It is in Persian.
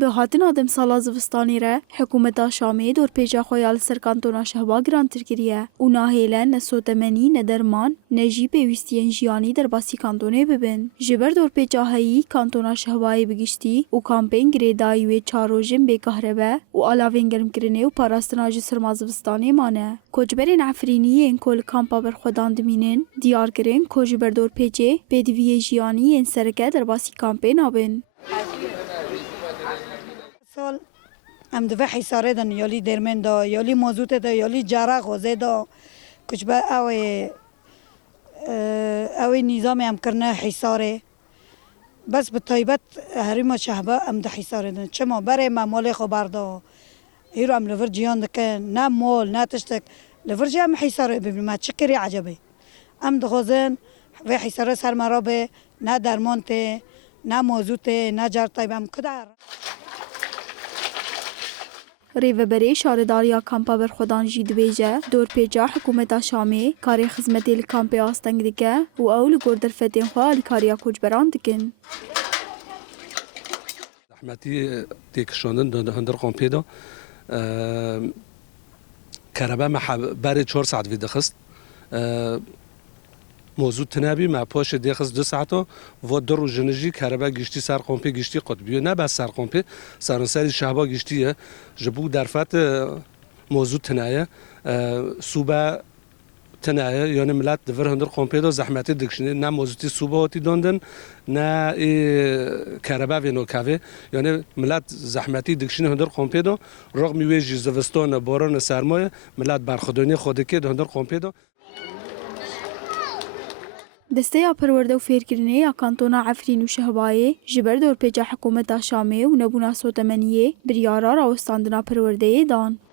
به هاتن آدم سالا زوستانی را حکومت شامی دور پیجا خویال سر کانتونا شهبا گرانتر کریه و ناهیله نسوتمنی ندرمان نجی پیوستین جیانی در باسی کانتونه ببین. جبر دور پیجا هایی کانتونا شهبای بگشتی و کامپین گریدایی و چاروجم به کهربه و علاوین گرم کرنه و پاراستناج سرماز زوستانی مانه. کجبرین عفرینی این کل کامپا بر خودان دمینن دیار کرن کجبر دور پیجه بدوی جیانی این سرکه در باسی کامپین آبن. سال ام دفع حساره دن یالی درمن دا یالی موزوت دا یالی جارا غوزه دا کچ با اوی نظام ام کرنه حساره بس به طیبت هریما شهبه ام ده حساره دن چما برای مال خو بردا ایرو ام لور جیان دکن نه مال نه تشتک لور جیان حساره ببین ما چکری عجبه ام دخوزن و حساره سر مرابه نه درمانته نه موزوته نه جار طیب ام کدار ریوبری شارداریا کامپا بر خودان جید بیجه دور پیجا حکومت شامی کاری خدمتی لکامپ آستنگ دیگه و اول گردر فتین خواهی کاریا کجبران دکن. زحمتی تکشاندن داده هندر کامپی دا کربه محبر 4 ساعت وید خست موضوع تنابی مع پاش دیخست 2 ساعتا و در رو جنجی کربه گشتی سر قامپی گشتی قطبیه نه بس سر قامپی سرانسری شهبا گشتیه جبو درفت موضوع تنایه صوبه تنایه یعنی ملت دور هندر قامپی دا زحمتی دکشنه نه موضوعی صوبه هاتی داندن نه کربه و نوکاوه یعنی ملت زحمتی دکشنه هندر قامپی دا رغم ویجی زوستان باران سرمایه ملت برخودانی خودکی هندر قامپی دا دسته یا پرورده و فیرکرینه یا کانتونا عفرین و شهبایی جبر دور پیجا حکومت شامی و نبونا سوتمنیه بریارا راوستاندنا پرورده دان.